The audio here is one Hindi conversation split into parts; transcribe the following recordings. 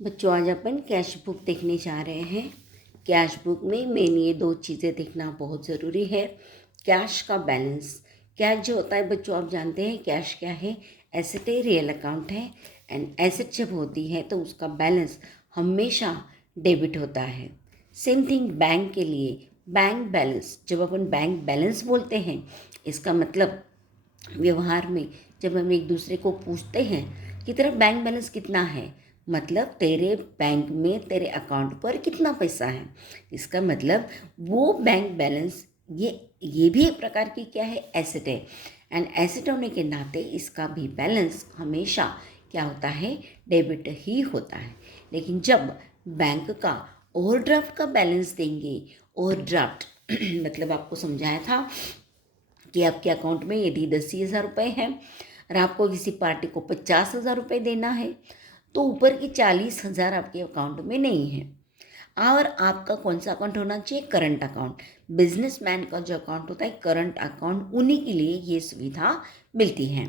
बच्चों, आज अपन कैश बुक देखने जा रहे हैं। कैश बुक में मेन ये दो चीज़ें देखना बहुत ज़रूरी है। कैश का बैलेंस। कैश जो होता है बच्चों, आप जानते हैं कैश क्या है। एसेट है, रियल अकाउंट है। एंड एसेट जब होती है तो उसका बैलेंस हमेशा डेबिट होता है। सेम थिंग बैंक के लिए। बैंक बैलेंस, जब अपन बैंक बैलेंस बोलते हैं, इसका मतलब व्यवहार में जब हम एक दूसरे को पूछते हैं कि तेरा बैंक बैलेंस कितना है, मतलब तेरे बैंक में तेरे अकाउंट पर कितना पैसा है, इसका मतलब वो बैंक बैलेंस ये भी एक प्रकार की क्या है, एसेट है। एंड एसेट होने के नाते इसका भी बैलेंस हमेशा क्या होता है, डेबिट ही होता है। लेकिन जब बैंक का ओवरड्राफ्ट का बैलेंस देंगे, ओवरड्राफ्ट मतलब आपको समझाया था कि आपके अकाउंट में यदि 10,000 रुपये हैं और आपको किसी पार्टी को 50,000 रुपये देना है, तो ऊपर की 40,000 आपके अकाउंट में नहीं है। और आपका कौन सा अकाउंट होना चाहिए, करंट अकाउंट। बिजनेसमैन का जो अकाउंट होता है करंट अकाउंट, उन्हीं के लिए ये सुविधा मिलती है।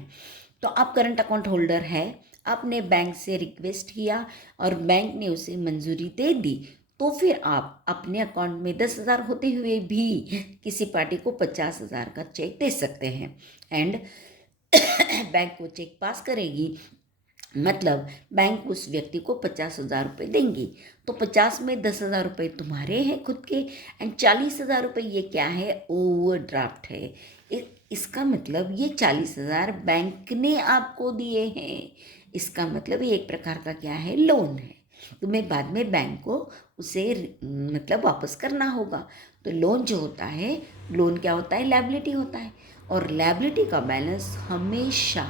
तो आप करंट अकाउंट होल्डर है, आपने बैंक से रिक्वेस्ट किया और बैंक ने उसे मंजूरी दे दी, तो फिर आप अपने अकाउंट में 10,000 होते हुए भी किसी पार्टी को 50,000 का चेक दे सकते हैं। एंड बैंक वो चेक पास करेगी, मतलब बैंक उस व्यक्ति को 50,000 रुपये देंगी। तो 50 में 10,000 रुपये तुम्हारे हैं खुद के, एंड 40,000 रुपये ये क्या है, ओवरड्राफ्ट है। इसका मतलब ये 40,000 बैंक ने आपको दिए हैं। इसका मतलब ये एक प्रकार का क्या है, लोन है। तुम्हें बाद में बैंक को उसे मतलब वापस करना होगा। तो लोन जो होता है, लोन क्या होता है, लायबिलिटी होता है। और लायबिलिटी का बैलेंस हमेशा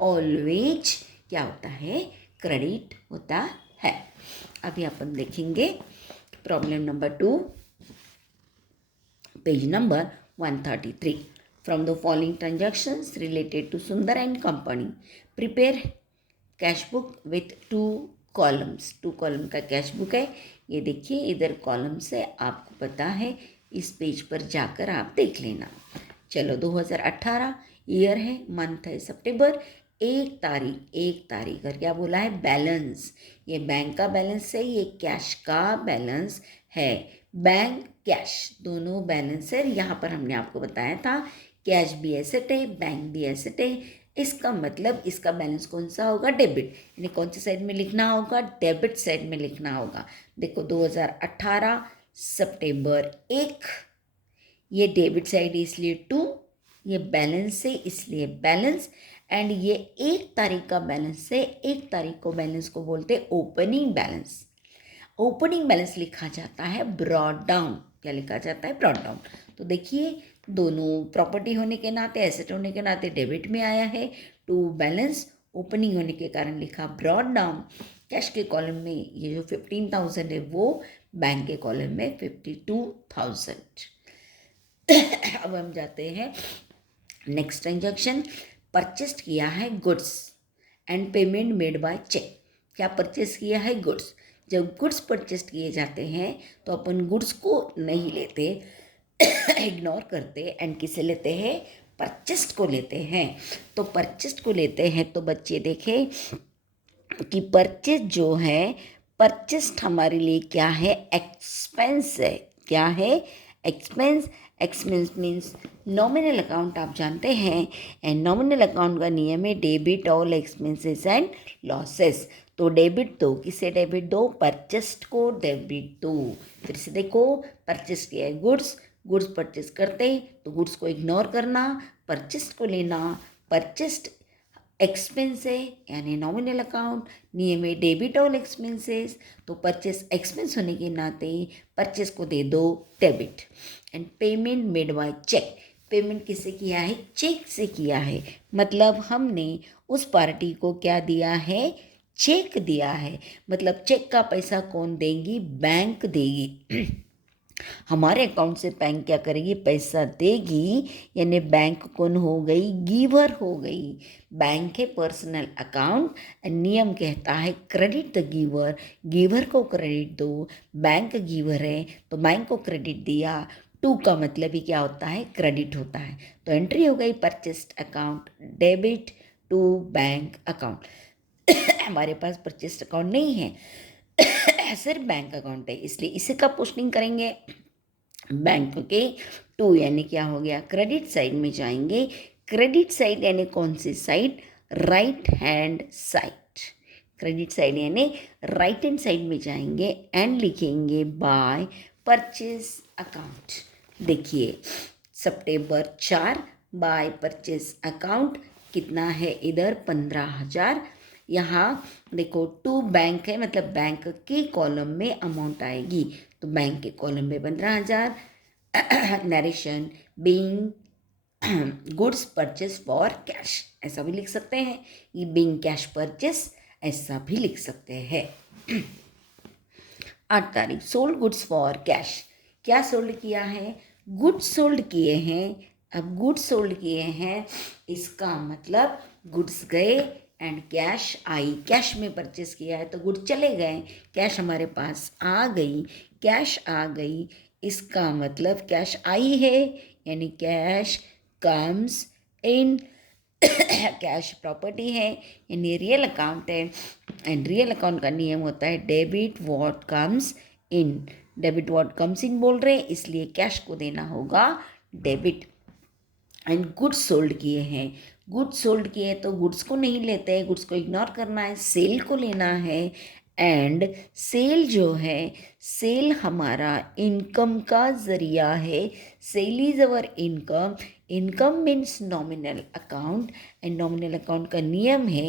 ऑलवेज क्या होता है, क्रेडिट होता है। अभी अपन देखेंगे problem number 2, page number 133। From the following transactions related to Sundar and company, prepare cash book with 2 columns. 2 column का कैश बुक है। ये देखिए, इधर कॉलम्स है, आपको पता है, इस पेज पर जाकर आप देख लेना। चलो, 2018 ईयर है, मंथ है सितंबर, 1 तारीख और क्या बोला है, बैलेंस। ये बैंक का बैलेंस है, ये कैश का बैलेंस है। बैंक कैश दोनों बैलेंस है। यहाँ पर हमने आपको बताया था कैश भी एसेट है, बैंक भी एसेट है। इसका मतलब इसका बैलेंस कौन सा होगा, डेबिट। यानी कौन सी साइड में लिखना होगा, डेबिट साइड में लिखना होगा। देखो, 2018 सितंबर 1, ये डेबिट साइड इसलिए 2, ये बैलेंस है इसलिए बैलेंस। एंड ये 1 तारीख का बैलेंस है। 1 तारीख को बैलेंस को बोलते हैं ओपनिंग बैलेंस। ओपनिंग बैलेंस लिखा जाता है ब्रॉड डाउन। क्या लिखा जाता है, ब्रॉड डाउन। तो देखिए, दोनों प्रॉपर्टी होने के नाते, एसेट होने के नाते डेबिट में आया है। टू बैलेंस ओपनिंग होने के कारण लिखा ब्रॉड डाउन। कैश के कॉलम में ये जो 15,000 है, वो बैंक के कॉलम में 52,000। अब हम जाते हैं नेक्स्ट ट्रांजैक्शन। परचेस्ड किया है goods and payment made by cheque. क्या परचेस किया है, गुड्स। जब गुड्स परचेस्ड किए जाते हैं तो अपन गुड्स को नहीं लेते, इग्नोर करते, एंड किसे लेते हैं, परचेस्ड को लेते हैं। तो परचेस्ड को लेते हैं तो बच्चे देखें कि परचेज जो है, परचेस्ड हमारे लिए क्या है, एक्सपेंस है। क्या है, expense. Expense means nominal account, आप जानते हैं। एंड नॉमिनल अकाउंट का नियम है debit all expenses and losses. तो डेबिट दो, किसे डेबिट दो, परचेस्ड को डेबिट दो। फिर से देखो, परचेस किया है गुड्स, गुड्स परचेस करते तो गुड्स को इग्नोर करना, परचेस्ड को लेना। परचेस्ड एक्सपेंस है यानी नॉमिनल अकाउंट, नियम है डेबिट ऑल एक्सपेंसेस। तो परचेस एक्सपेंस होने के नाते परचेस को दे दो debit. And payment made by cheque. Payment किससे किया है, चेक से किया है। मतलब हमने उस पार्टी को क्या दिया है, चेक दिया है। मतलब चेक का पैसा कौन देगी, बैंक देगी। हमारे अकाउंट से बैंक क्या करेगी, पैसा देगी। यानी बैंक कौन हो गई, गिवर हो गई। बैंक है पर्सनल अकाउंट, नियम कहता है क्रेडिट द गिवर, गिवर को क्रेडिट दो। बैंक गिवर है तो बैंक को क्रेडिट दिया। टू का मतलब ही क्या होता है, क्रेडिट होता है। तो एंट्री हो गई purchased account debit to bank account. हमारे पास परचेस अकाउंट नहीं है, सिर्फ बैंक अकाउंट है, इसलिए इसे कब पोस्टिंग करेंगे? बैंक के टू यानी क्या हो गया, क्रेडिट साइड में जाएंगे। क्रेडिट साइड यानी कौन सी side? Right hand side. Credit side यानी राइट हैंड साइड में जाएंगे एंड लिखेंगे बाय परचेस अकाउंट। देखिए सितंबर 4 बाय परचेस अकाउंट कितना है इधर 15,000। यहाँ देखो टू बैंक है मतलब बैंक के कॉलम में अमाउंट आएगी, तो बैंक के कॉलम में 15,000। Narration being goods purchase for cash, ऐसा भी लिख सकते हैं। ये बीइंग कैश परचेस ऐसा भी लिख सकते हैं। 8 तारीख सोल्ड गुड्स फॉर कैश। क्या सोल्ड किया है? गुड्स सोल्ड किए हैं। अब गुड्स सोल्ड किए हैं इसका मतलब गुड्स गए एंड कैश आई। कैश में परचेस किया है तो गुड्स चले गए, कैश हमारे पास आ गई। कैश आ गई इसका मतलब कैश आई है, यानी cash comes in. Cash property है यानी रियल अकाउंट है, एंड रियल अकाउंट का नियम होता है debit what comes in. Debit what comes in बोल रहे हैं इसलिए कैश को देना होगा डेबिट। एंड गुड्स सोल्ड किए हैं। गुड्स सोल्ड किए तो गुड्स को नहीं लेते हैं, गुड्स को इग्नोर करना है, सेल को लेना है। एंड सेल जो है, सेल हमारा इनकम का ज़रिया है। Sale is our income. Income means nominal account, and nominal account का नियम है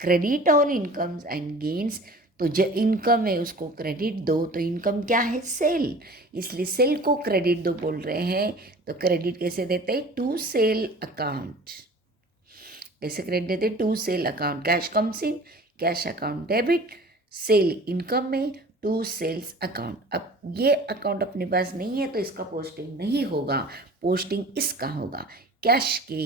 credit all incomes and gains. तो जो इनकम है उसको क्रेडिट दो, तो इनकम क्या है? सेल, इसलिए सेल को क्रेडिट दो बोल रहे हैं। तो क्रेडिट कैसे देते हैं? To sale account. कैसे क्रेडिट देते? To sale account. Cash comes in, cash account debit, sale income में, टू सेल्स अकाउंट। अब ये अकाउंट अपने पास नहीं है तो इसका पोस्टिंग नहीं होगा, पोस्टिंग इसका होगा। कैश के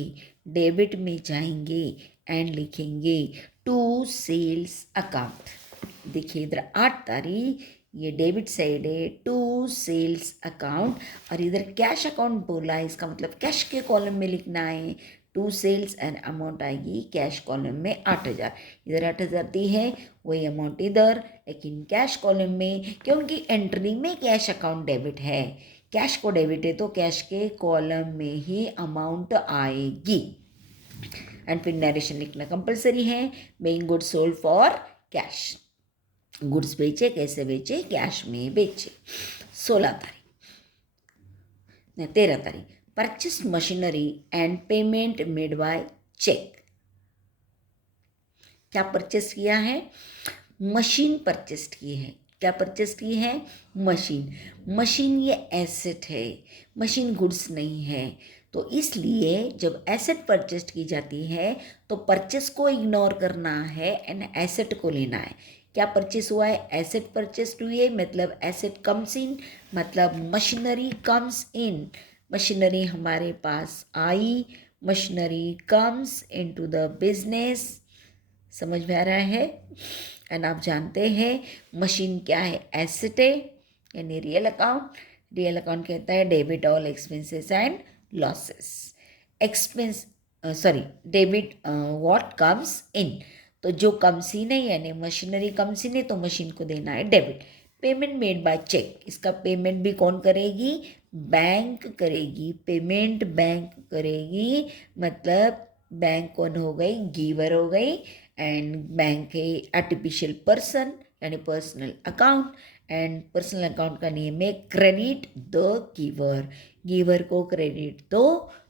डेबिट में जाएंगे एंड लिखेंगे टू सेल्स अकाउंट। देखिए इधर 8 तारीख ये डेबिट साइड है, टू सेल्स अकाउंट, और इधर कैश अकाउंट बोला है, इसका मतलब कैश के कॉलम में लिखना है। टू सेल्स एंड अमाउंट आएगी कैश कॉलम में 8,000। इधर 8,000 दी है, वही अमाउंट इधर, लेकिन कैश कॉलम में क्योंकि एंट्री में कैश अकाउंट डेबिट है, कैश को डेबिट है तो कैश के कॉलम में ही अमाउंट आएगी। एंड फिर नरेशन लिखना कंपलसरी है। Being goods sold for cash, goods बेचे, कैसे बेचे? कैश में बेचे। 16 तारीख, 13 तारीख purchase machinery and payment made by cheque. क्या परचेस किया है? मशीन परचेस की है। क्या परचेस की है? मशीन। मशीन ये एसेट है, मशीन गुड्स नहीं है, तो इसलिए जब एसेट परचेस की जाती है तो परचेस को इग्नोर करना है एंड एसेट को लेना है। क्या परचेस हुआ है? एसेट परचेस हुई है, मतलब एसेट कम्स इन, मतलब मशीनरी कम्स इन। मशीनरी हमारे पास आई, machinery comes into the business. समझ में आ रहा है? एंड आप जानते हैं मशीन क्या है? एसेट है, यानी रियल अकाउंट। रियल अकाउंट कहता है debit all expenses and losses. Expense debit what comes in, तो जो कम्स इन है यानी मशीनरी कम्स इन है तो मशीन को देना है debit. Payment made by cheque, इसका पेमेंट भी कौन करेगी? बैंक करेगी। पेमेंट बैंक करेगी, मतलब बैंक कौन हो गई? गिवर हो गई, एंड बैंक है आर्टिफिशियल पर्सन यानी personal account, and personal account का नियम है क्रेडिट द गिवर। गिवर को क्रेडिट दो,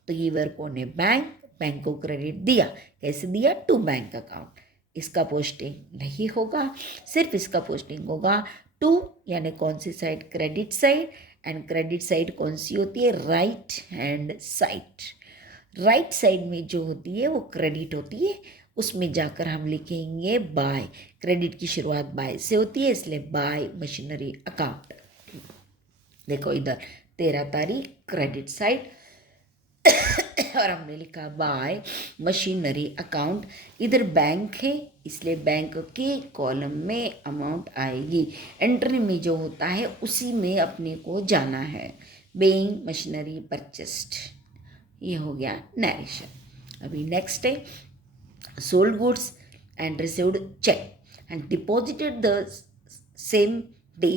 तो गिवर को ने बैंक को क्रेडिट दिया। कैसे दिया? To bank account. इसका पोस्टिंग नहीं होगा, सिर्फ इसका पोस्टिंग होगा टू, यानी कौन सी side? Credit side. And credit side कौन सी होती है? Right hand side. Right side में जो होती है वो क्रेडिट होती है, उसमें जाकर हम लिखेंगे बाय। क्रेडिट की शुरुआत बाय से होती है इसलिए बाय मशीनरी अकाउंट। देखो इधर 13 तारीख क्रेडिट साइड और हमने लिखा बाय मशीनरी अकाउंट। इधर बैंक है इसलिए बैंक के कॉलम में अमाउंट आएगी। एंट्री में जो होता है उसी में अपने को जाना है। बीइंग मशीनरी परचेस्ड, ये हो गया नरेशन। अभी नेक्स्ट है sold goods. And received cheque and deposited the same day.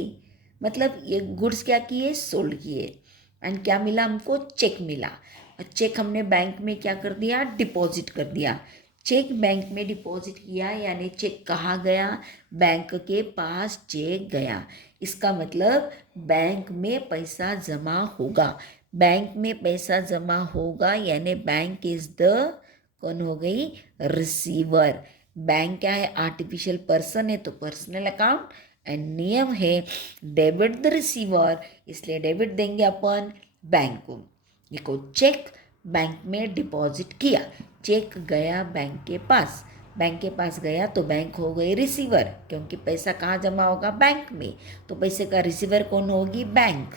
मतलब ये गुड्स क्या किए, सोल्ड किए, एंड क्या मिला हमको, चेक मिला। और चेक हमने बैंक में क्या कर दिया, डिपॉजिट कर दिया। चेक बैंक में डिपॉजिट किया यानी चेक कहाँ गया, बैंक के पास चेक गया। इसका मतलब बैंक में पैसा जमा होगा। बैंक में पैसा जमा होगा यानी बैंक इज द, कौन हो गई, रिसीवर। बैंक क्या है, आर्टिफिशियल पर्सन है तो पर्सनल अकाउंट, एंड नियम है डेबिट द रिसीवर, इसलिए डेबिट देंगे अपन बैंक को। देखो चेक बैंक में डिपॉजिट किया, चेक गया बैंक के पास, बैंक के पास गया तो बैंक हो गई रिसीवर, क्योंकि पैसा कहाँ जमा होगा, बैंक में, तो पैसे का रिसीवर कौन होगी, बैंक।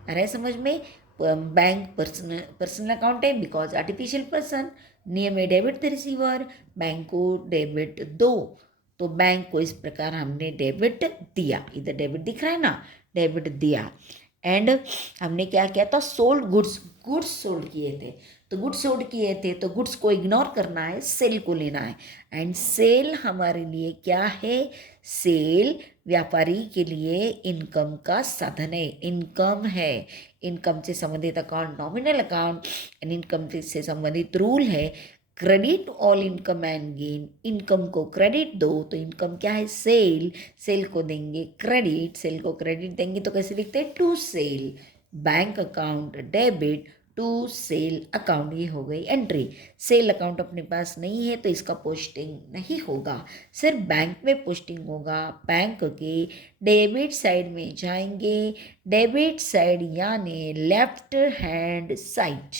आ रहा है समझ में। बैंक पर्सनल अकाउंट है बिकॉज आर्टिफिशियल पर्सन, नियम है डेबिट द रिसीवर, बैंक को डेबिट दो, तो बैंक को इस प्रकार हमने डेबिट दिया, इधर डेबिट दिख रहा है ना, डेबिट दिया। एंड हमने क्या किया था, सोल्ड गुड्स, गुड्स सोल्ड किए थे, तो गुड्स सोल्ड किए थे तो गुड्स को इग्नोर करना है, सेल को लेना है। एंड सेल हमारे लिए क्या है, सेल व्यापारी के लिए इनकम का साधन है, इनकम है। इनकम से संबंधित account nominal account, and income से संबंधित रूल है credit all income and gain. Income को क्रेडिट दो, तो इनकम क्या है, सेल, सेल को देंगे क्रेडिट, सेल को क्रेडिट देंगे तो कैसे लिखते हैं, to sale, bank account debit to sale account, ये हो गई एंट्री। सेल अकाउंट अपने पास नहीं है तो इसका पोस्टिंग नहीं होगा, सिर्फ बैंक में पोस्टिंग होगा। बैंक के डेबिट साइड में जाएंगे, डेबिट साइड यानी left hand side,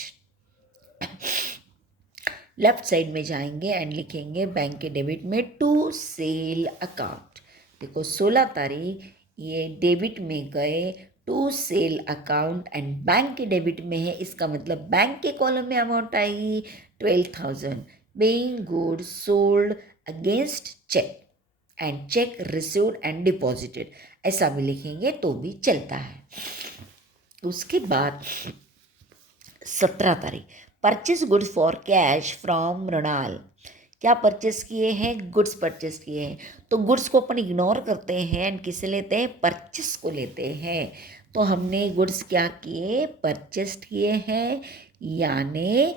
left side में जाएंगे एंड लिखेंगे बैंक के डेबिट में टू सेल अकाउंट। देखो 16 तारीख ये डेबिट में गए to sale account and bank के डेबिट में है, इसका मतलब बैंक के कॉलम में अमाउंट आएगी 12,000 being goods sold against check and check received and deposited, ऐसा भी लिखेंगे तो भी चलता है। उसके बाद 17 तारीख purchase goods for cash from Mrinal. क्या परचेस किए हैं, गुड्स परचेस किए हैं, तो गुड्स को अपन इग्नोर करते हैं एंड किसे लेते हैं, परचेस को लेते हैं। तो हमने गुड्स क्या किए, परचेस्ड किए हैं, यानी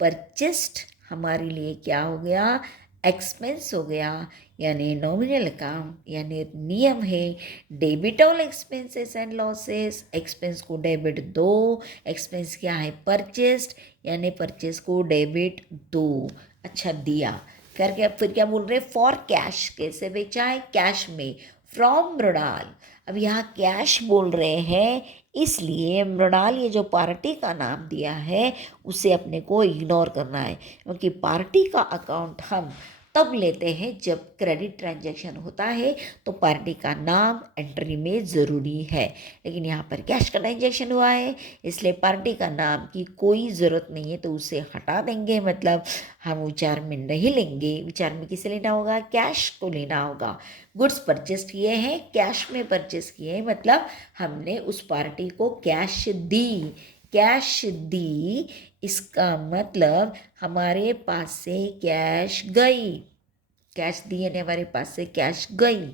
परचेस्ड हमारे लिए क्या हो गया, एक्सपेंस हो गया, यानी नॉमिनल अकाउंट, यानी नियम है debit all expenses and losses, expense को डेबिट दो, एक्सपेंस क्या है, परचेस्ड, यानी परचेस को डेबिट दो। अच्छा दिया करके अब फिर क्या बोल रहे हैं, फॉर कैश, कैसे बेचा है, कैश में, फ्रॉम मृणाल। अब यहाँ कैश बोल रहे हैं इसलिए मृणाल ये जो पार्टी का नाम दिया है उसे अपने को इग्नोर करना है, क्योंकि पार्टी का अकाउंट हम तब लेते हैं जब क्रेडिट ट्रांजैक्शन होता है तो पार्टी का नाम एंट्री में ज़रूरी है। लेकिन यहाँ पर कैश का ट्रांजैक्शन हुआ है इसलिए पार्टी का नाम की कोई ज़रूरत नहीं है, तो उसे हटा देंगे, मतलब हम विचार में नहीं लेंगे। विचार में किसे लेना होगा, कैश को लेना होगा। गुड्स परचेस किए हैं, कैश में परचेस किए हैं, मतलब हमने उस पार्टी को कैश दी, कैश दी, इसका मतलब हमारे पास से कैश गई, कैश दी यानी हमारे पास से कैश गई।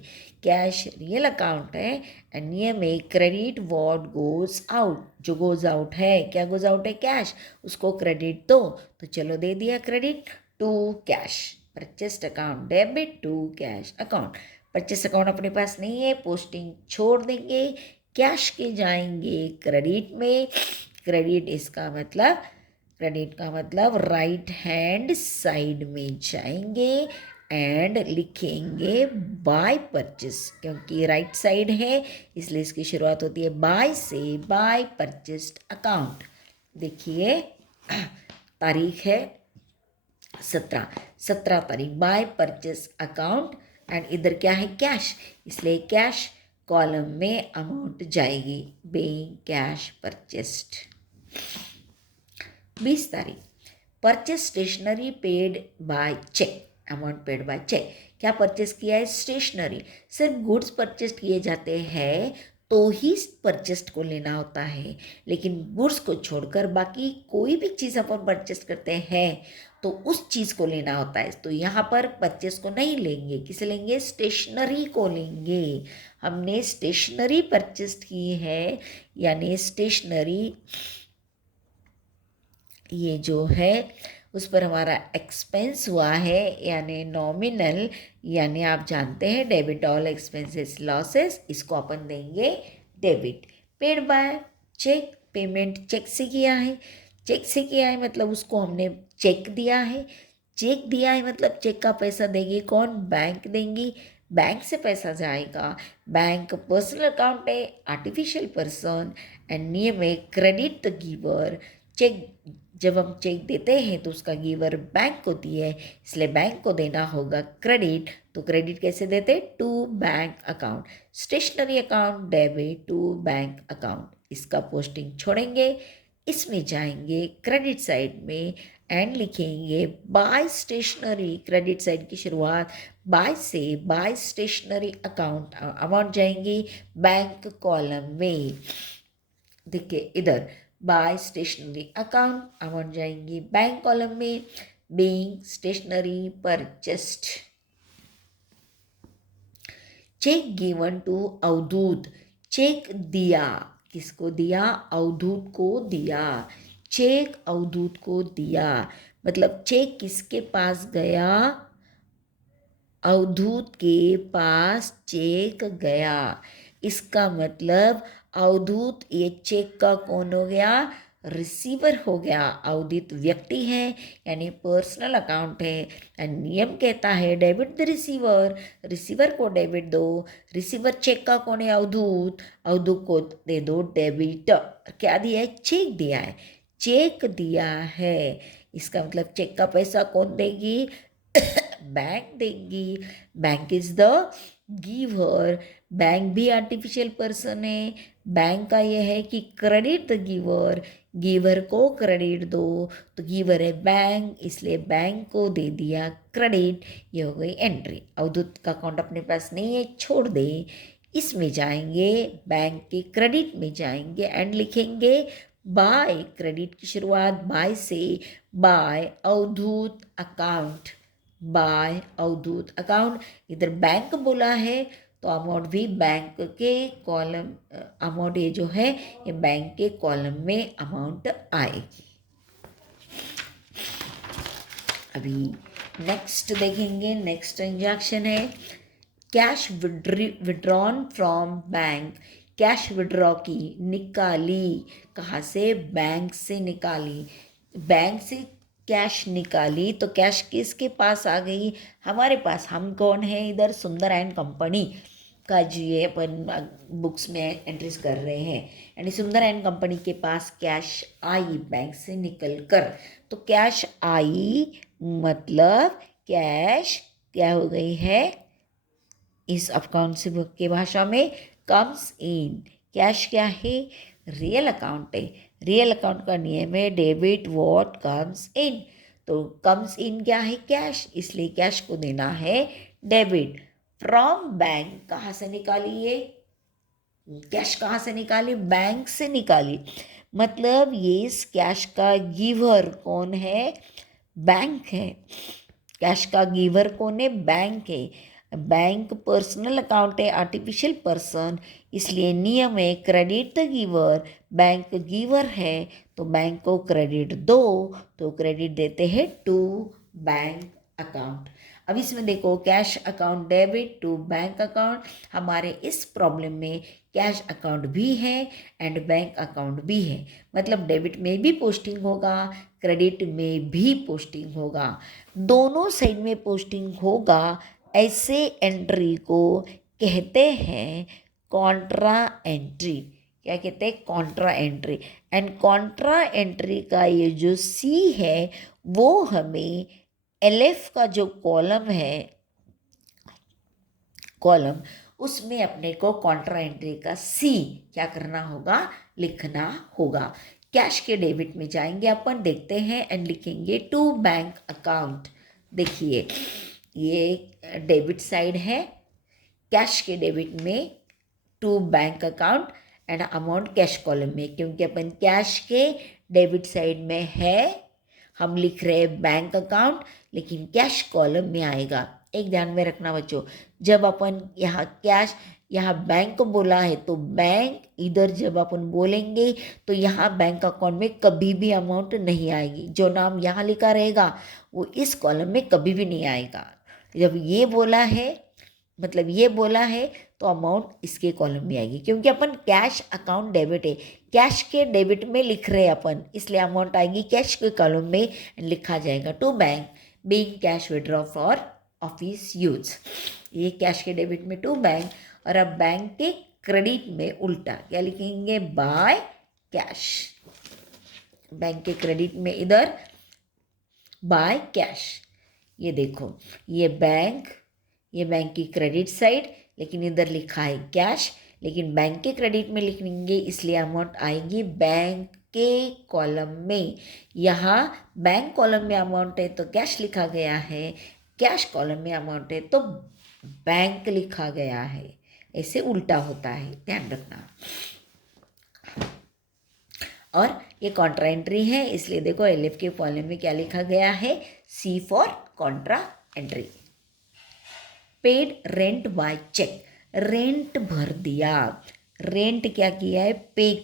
कैश रियल अकाउंट है एंड नियम में क्रेडिट व्हाट गोज आउट, जो गोज आउट है, क्या गोज आउट है, कैश, उसको क्रेडिट दो, तो चलो दे दिया credit to cash, purchased account debit to cash account. Purchase account अपने पास नहीं है, पोस्टिंग छोड़ देंगे, कैश के जाएंगे क्रेडिट में, क्रेडिट इसका मतलब, क्रेडिट का मतलब राइट हैंड साइड में जाएंगे एंड लिखेंगे बाय परचेस, क्योंकि राइट साइड है इसलिए इसकी शुरुआत होती है बाय से, बाय परचेस्ड अकाउंट। देखिए तारीख है 17 तारीख, बाय परचेस अकाउंट एंड इधर क्या है, कैश, इसलिए कैश कॉलम में अमाउंट जाएगी, बेइंग कैश परचेस्ड। 20 तारीख purchase stationery paid by cheque, amount paid by cheque. क्या परचेस किया है, स्टेशनरी, सिर्फ गुड्स परचेस किए जाते हैं तो ही परचेस्ड को लेना होता है, लेकिन गुड्स को छोड़कर बाकी कोई भी चीज़ अपन परचेस करते हैं तो उस चीज़ को लेना होता है। तो यहाँ पर परचेस को नहीं लेंगे, किसे लेंगे? स्टेशनरी को लेंगे। हमने स्टेशनरी परचेस की है, यानी स्टेशनरी ये जो है उस पर हमारा एक्सपेंस हुआ है, यानी नॉमिनल, यानी आप जानते हैं डेबिट ऑल एक्सपेंसेस लॉसेस, इसको अपन देंगे debit. Paid by cheque, payment cheque से किया है, चेक से किया है मतलब उसको हमने चेक दिया है, चेक दिया है मतलब चेक का पैसा देगी कौन? बैंक देंगी, बैंक से पैसा जाएगा। बैंक पर्सनल अकाउंट है, आर्टिफिशियल पर्सन, एंड नियम है क्रेडिट द गिवर। चेक जब हम चेक देते हैं तो उसका गिवर बैंक को दिए, इसलिए बैंक को देना होगा क्रेडिट। तो क्रेडिट कैसे देते? To bank account. Stationery account debit to bank account, इसका पोस्टिंग छोड़ेंगे, इसमें जाएंगे क्रेडिट साइड में एंड लिखेंगे बाय स्टेशनरी। क्रेडिट साइड की शुरुआत बाय से, बाय स्टेशनरी अकाउंट, अमाउंट जाएंगी बैंक कॉलम में। देखिए इधर बाय स्टेशनरी अकाउंट, अमाउंट जाएंगी बैंक कॉलम में। Being stationery purchased. Cheque given to Avdhoot, cheque दिया, किसको दिया? अवधूत को दिया। चेक अवधूत को दिया मतलब चेक किसके पास गया? अवधूत के पास चेक गया। इसका मतलब अवधूत ये चेक का कौन हो गया? रिसीवर हो गया। अवधूत व्यक्ति है, यानी पर्सनल अकाउंट है, एंड नियम कहता है डेबिट द रिसीवर, रिसीवर को डेबिट दो। रिसीवर चेक का कौन है? अवधूत, अवधूत को दे दो डेबिट। क्या दिया है? चेक दिया है, चेक दिया है। इसका मतलब चेक का पैसा कौन देगी? बैंक देंगी। Bank is the giver. Bank भी आर्टिफिशियल पर्सन है। बैंक का यह है कि क्रेडिट द गिवर, गिवर को क्रेडिट दो, तो गिवर है बैंक, इसलिए बैंक को दे दिया क्रेडिट। ये हो गई एंट्री। अवधूत का अकाउंट अपने पास नहीं है, छोड़ दे। इसमें जाएंगे बैंक के क्रेडिट में जाएंगे एंड लिखेंगे बाय। क्रेडिट की शुरुआत बाय से, बाय अवधूत अकाउंट, बाय अवधूत अकाउंट। इधर बैंक बोला है तो अमाउंट भी बैंक के कॉलम, अमाउंट ये जो है ये बैंक के कॉलम में अमाउंट आएगी। अभी नेक्स्ट देखेंगे, नेक्स्ट ट्रांजैक्शन है cash withdrawn from bank. Cash withdraw की, निकाली, कहाँ से? बैंक से निकाली। बैंक से कैश निकाली तो कैश किसके पास आ गई? हमारे पास। हम कौन है इधर? सुंदर एंड कंपनी का जो ये अपन बुक्स में एंट्रीज कर रहे हैं, यानी सुंदर एंड कंपनी के पास कैश आई बैंक से निकल कर। तो कैश आई मतलब कैश क्या हो गई है इस अकाउंट से की भाषा में? Comes in. कैश क्या है? रियल अकाउंट है। रियल अकाउंट का नियम है डेबिट व्हाट कम्स इन। तो कम्स इन क्या है? कैश, इसलिए कैश को देना है डेबिट। फ्रॉम बैंक, कहाँ से निकाली ये कैश? कहाँ से निकाली? बैंक से निकाली। मतलब ये इस कैश का गिवर कौन है? बैंक है। कैश का गिवर कौन है? बैंक है। बैंक पर्सनल अकाउंट है, आर्टिफिशियल पर्सन, इसलिए नियम है credit the giver. Bank giver है तो बैंक को क्रेडिट दो, तो क्रेडिट देते हैं टू बैंक अकाउंट। अब इसमें देखो cash account debit to bank account. हमारे इस प्रॉब्लम में कैश अकाउंट भी है एंड बैंक अकाउंट भी है, मतलब डेबिट में भी पोस्टिंग होगा, क्रेडिट में भी पोस्टिंग होगा, दोनों साइड में पोस्टिंग होगा। ऐसे एंट्री को कहते हैं कॉन्ट्रा एंट्री। क्या कहते हैं? Contra entry. And Contra entry का ये जो सी है वो हमें एलएफ का जो कॉलम है, कॉलम उसमें अपने को कॉन्ट्रा एंट्री का सी क्या करना होगा? लिखना होगा। कैश के डेबिट में जाएंगे अपन, देखते हैं एंड लिखेंगे टू बैंक अकाउंट। देखिए ये डेबिट साइड है, कैश के डेबिट में to bank account and amount cash column में, क्योंकि अपन कैश के डेबिट साइड में है हम लिख रहे हैं बैंक अकाउंट, लेकिन कैश कॉलम में आएगा। एक ध्यान में रखना बच्चों, जब अपन यहाँ कैश यहाँ बैंक बोला है तो बैंक इधर जब अपन बोलेंगे तो यहाँ बैंक अकाउंट में कभी भी अमाउंट नहीं आएगी। जो नाम यहाँ लिखा रहेगा वो इस कॉलम में कभी भी नहीं आएगा। जब ये बोला है मतलब ये बोला है तो अमाउंट इसके कॉलम में आएगी, क्योंकि अपन कैश अकाउंट डेबिट है, कैश के डेबिट में लिख रहे हैं अपन, इसलिए अमाउंट आएगी कैश के कॉलम में, लिखा जाएगा to bank being cash withdraw for office use. ये कैश के डेबिट में टू बैंक, और अब बैंक के क्रेडिट में उल्टा क्या लिखेंगे, बाय कैश। बैंक के क्रेडिट में इधर बाय कैश। ये देखो ये बैंक की क्रेडिट साइड, लेकिन इधर लिखा है कैश, लेकिन बैंक के क्रेडिट में लिखेंगे इसलिए अमाउंट आएगी बैंक के कॉलम में। यहाँ बैंक कॉलम में अमाउंट है तो कैश लिखा गया है, कैश कॉलम में अमाउंट है तो बैंक लिखा गया है। ऐसे उल्टा होता है, ध्यान रखना। और ये कॉन्ट्रा एंट्री है, इसलिए देखो एलएफ के कॉलम में क्या लिखा गया है, C for contra entry. Paid rent by cheque, rent भर दिया। रेंट क्या किया है, पे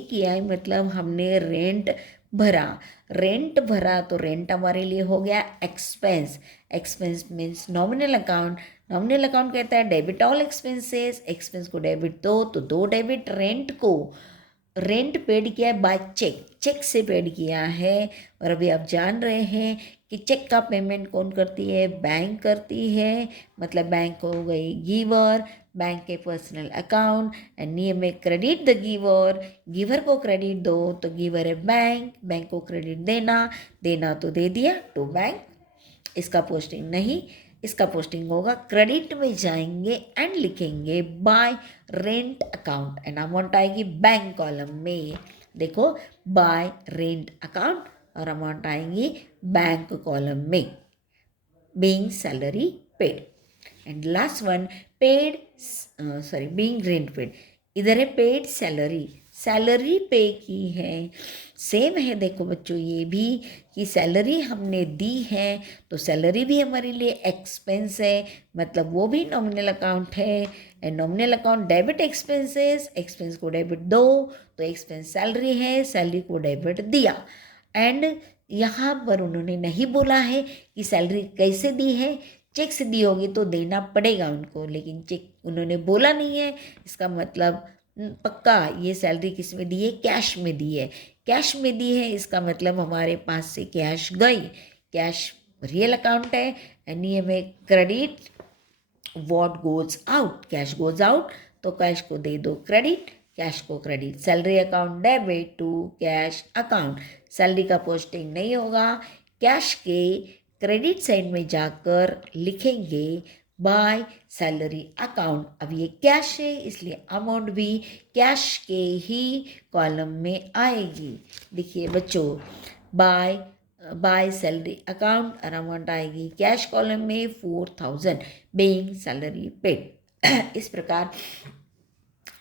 किया है मतलब हमने रेंट भरा। रेंट भरा तो रेंट हमारे लिए हो गया expense. Expense means nominal account. Nominal account कहता है डेबिट ऑल एक्सपेंसेस, एक्सपेंस को डेबिट दो तो दो डेबिट। रेंट पेड किया है बाय चेक, चेक से पेड किया है। और अभी आप जान रहे हैं कि चेक का पेमेंट कौन करती है, बैंक करती है, मतलब बैंक हो गई गिवर, बैंक के पर्सनल अकाउंट, एंड नियम में क्रेडिट द गिवर, गिवर को क्रेडिट दो तो गिवर है बैंक, बैंक को क्रेडिट देना तो दे दिया टू बैंक। इसका पोस्टिंग नहीं, इसका पोस्टिंग होगा क्रेडिट में जाएंगे एंड लिखेंगे bye rent account, and amount आएगी बैंक कॉलम में। देखो बाय रेंट अकाउंट और अमाउंट आएंगी बैंक कॉलम में, being salary paid. And last one paid being rent paid, इधर है पेड सैलरी पे की है। सेम है देखो बच्चों, ये भी कि सैलरी हमने दी है तो सैलरी भी हमारे लिए एक्सपेंस है, मतलब वो भी नॉमिनल अकाउंट है। And nominal account debit expenses, expense को डेबिट दो तो एक्सपेंस सैलरी है, सैलरी को डेबिट दिया। एंड यहाँ पर उन्होंने नहीं बोला है कि सैलरी कैसे दी है, चेक से दी होगी तो देना पड़ेगा उनको, लेकिन चेक उन्होंने बोला नहीं है। इसका मतलब पक्का ये सैलरी किस में दी है, कैश में दी है। कैश में दी है इसका मतलब हमारे पास से कैश गई, कैश रियल अकाउंट है। एंड ये में credit what goes out, cash goes out तो कैश को दे दो क्रेडिट, कैश को credit. Salary account debit to cash account, salary का पोस्टिंग नहीं होगा, कैश के क्रेडिट साइड में जाकर लिखेंगे बाय सैलरी अकाउंट। अब ये कैश है इसलिए अमाउंट भी कैश के ही कॉलम में आएगी। देखिए बच्चों बाय सैलरी अकाउंट और अमाउंट आएगी कैश कॉलम में 4000 बीइंग सैलरी पेड। इस प्रकार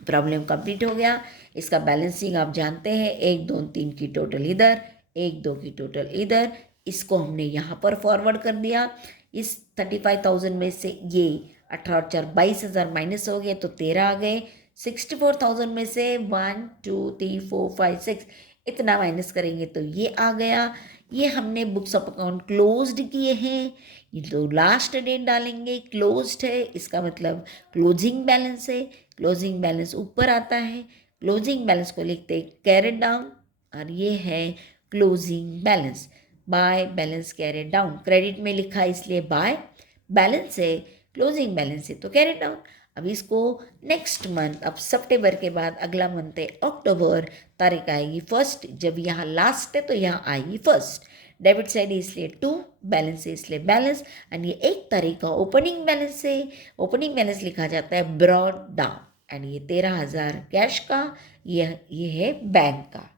प्रॉब्लम कंप्लीट हो गया। इसका बैलेंसिंग आप जानते हैं, 1 2 3 की टोटल इधर, 1 2 की टोटल इधर, इसको हमने यहाँ पर फॉरवर्ड कर दिया। इस 35,000 में से ये 18 और 4 22,000 माइनस हो गए तो 13 आ गए। 64,000 में से 1 2 3 4 5 6 इतना माइनस करेंगे तो ये आ गया। ये हमने बुक्स ऑफ अकाउंट क्लोज्ड किए हैं, ये तो लास्ट डेट डालेंगे, क्लोज्ड है इसका मतलब क्लोजिंग बैलेंस है। क्लोजिंग बैलेंस ऊपर आता है, क्लोजिंग बैलेंस को लिखते हैं कैरेट डाउन, और ये है closing balance. By balance carried down, credit में लिखा है इसलिए बाय, बैलेंस है क्लोजिंग बैलेंस है तो कैरेट डाउन। अब इसको नेक्स्ट मंथ, अब सितंबर के बाद अगला मंथ है अक्टूबर, तारीख आएगी 1, जब यहाँ लास्ट है तो यहाँ आएगी 1। डेबिट साइड इसलिए 2, बैलेंस है इसलिए बैलेंस, एंड ये 1 तारीख का ओपनिंग बैलेंस है। ओपनिंग बैलेंस लिखा जाता है ब्रॉड डाउन, एंड ये 13,000 कैश का, ये है बैंक का।